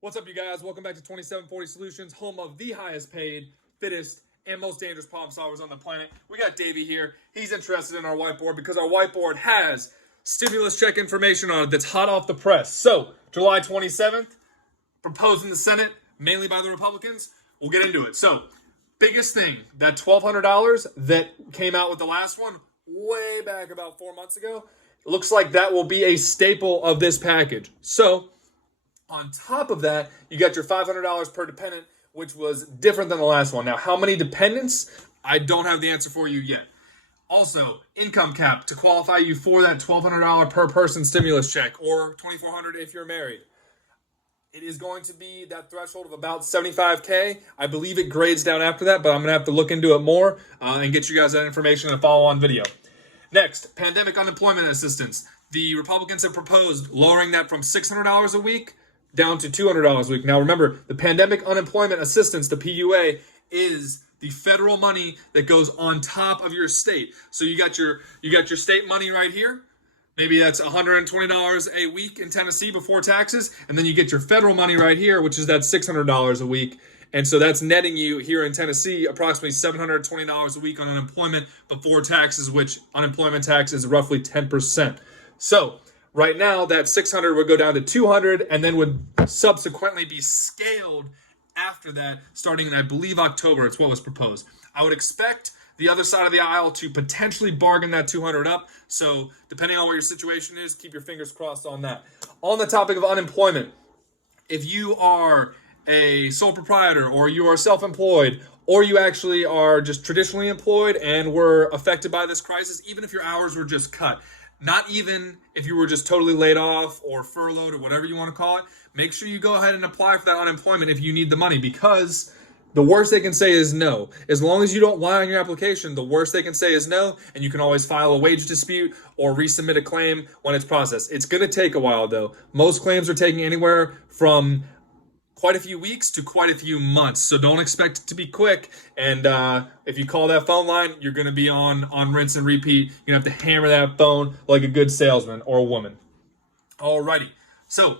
What's up, you guys? Welcome back to 2740 Solutions, home of the highest paid, fittest, and most dangerous problem solvers on the planet. We got Davey here. He's interested in our whiteboard because our whiteboard has stimulus check information on it that's hot off the press. So, July 27th, proposed in the Senate, mainly by the Republicans. We'll get into it. So, biggest thing, that $1,200 that came out with the last one way back about 4 months ago, looks like that will be a staple of this package. So, on top of that, you got your $500 per dependent, which was different than the last one. Now, how many dependents? I don't have the answer for you yet. Also, income cap to qualify you for that $1,200 per person stimulus check, or $2,400 if you're married. It is going to be that threshold of about $75K. I believe it grades down after that, but I'm going to have to look into it more and get you guys that information in a follow-on video. Next, pandemic unemployment assistance. The Republicans have proposed lowering that from $600 a week down to $200 a week. Now, remember, the pandemic unemployment assistance, the PUA, is the federal money that goes on top of your state. So you got your state money right here. Maybe that's $120 a week in Tennessee before taxes, and then you get your federal money right here, which is that $600 a week. And so that's netting you here in Tennessee approximately $720 a week on unemployment before taxes, which unemployment tax is roughly 10%. So right now, that $600 would go down to $200 and then would subsequently be scaled after that, starting in, I believe, October. It's what was proposed. I would expect the other side of the aisle to potentially bargain that $200 up. So depending on what your situation is, keep your fingers crossed on that. On the topic of unemployment, if you are a sole proprietor or you are self-employed or you actually are just traditionally employed and were affected by this crisis, even if your hours were just cut, not even if you were just totally laid off or furloughed or whatever you want to call it, make sure you go ahead and apply for that unemployment if you need the money, because the worst they can say is no. As long as you don't lie on your application, the worst they can say is no, and you can always file a wage dispute or resubmit a claim when it's processed. It's going to take a while, though. Most claims are taking anywhere from quite a few weeks to quite a few months, so don't expect it to be quick. And if you call that phone line, you're going to be on rinse and repeat. You're going to have to hammer that phone like a good salesman or a woman. Alrighty, so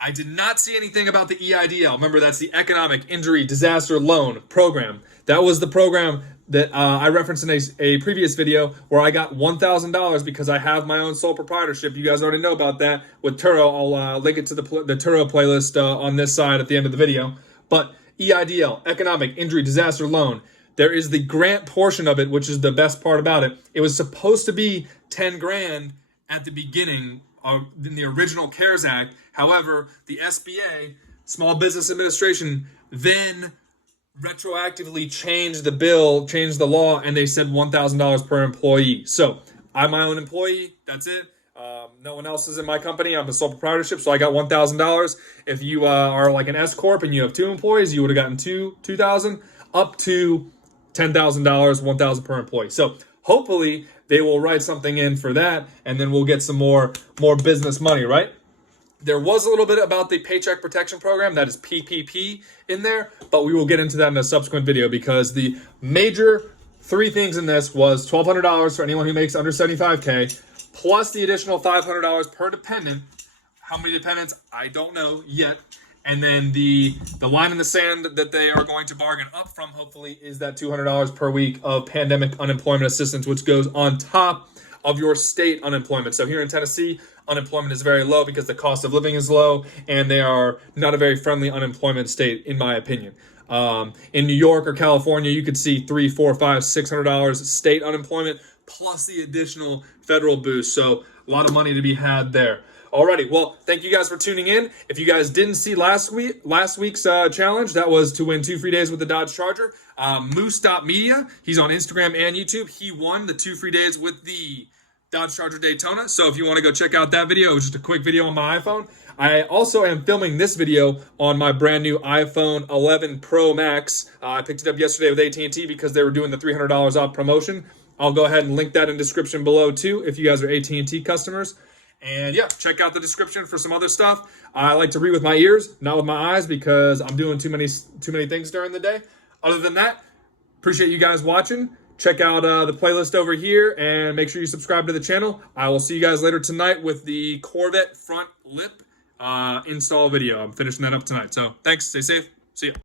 I did not see anything about the EIDL. Remember, that's the Economic Injury Disaster Loan Program. That was the program that I referenced in a previous video where I got $1,000 because I have my own sole proprietorship. You guys already know about that with Turo. I'll link it to the Turo playlist on this side at the end of the video. But EIDL, Economic Injury Disaster Loan, there is the grant portion of it, which is the best part about it. It was supposed to be 10 grand at the beginning in the original CARES Act. However, the SBA, Small Business Administration, then retroactively changed the bill, changed the law, and they said $1,000 per employee. So I'm my own employee. That's it. No one else is in my company. I'm a sole proprietorship, so I got $1,000. If you are like an S corp and you have 2 employees, you would have gotten $2,000 up to $10,000, $1,000 per employee. So hopefully they will write something in for that, and then we'll get some more business money, right? There was a little bit about the Paycheck Protection Program, that is PPP, in there, but we will get into that in a subsequent video, because the major 3 things in this was $1,200 for anyone who makes under $75K, plus the additional $500 per dependent. How many dependents? I don't know yet. And then the line in the sand that they are going to bargain up from, hopefully, is that $200 per week of pandemic unemployment assistance, which goes on top of your state unemployment. So here in Tennessee, unemployment is very low because the cost of living is low, and they are not a very friendly unemployment state, in my opinion. In New York or California, you could see $300, $400, $500, $600 state unemployment plus the additional federal boost. So a lot of money to be had there. Alrighty, well, thank you guys for tuning in. If you guys didn't see last week's challenge, that was to win 2 free days with the Dodge Charger. Moose.media, he's on Instagram and YouTube. He won the 2 free days with the Dodge Charger Daytona. So if you want to go check out that video, it was just a quick video on my iPhone. I also am filming this video on my brand new iPhone 11 Pro Max. I picked it up yesterday with AT&T because they were doing the $300 off promotion. I'll go ahead and link that in the description below too if you guys are AT&T customers. And yeah, check out the description for some other stuff. I like to read with my ears, not with my eyes, because I'm doing too many things during the day. Other than that, appreciate you guys watching. Check out the playlist over here and make sure you subscribe to the channel. I will see you guys later tonight with the Corvette front lip install video. I'm finishing that up tonight. So thanks. Stay safe. See ya.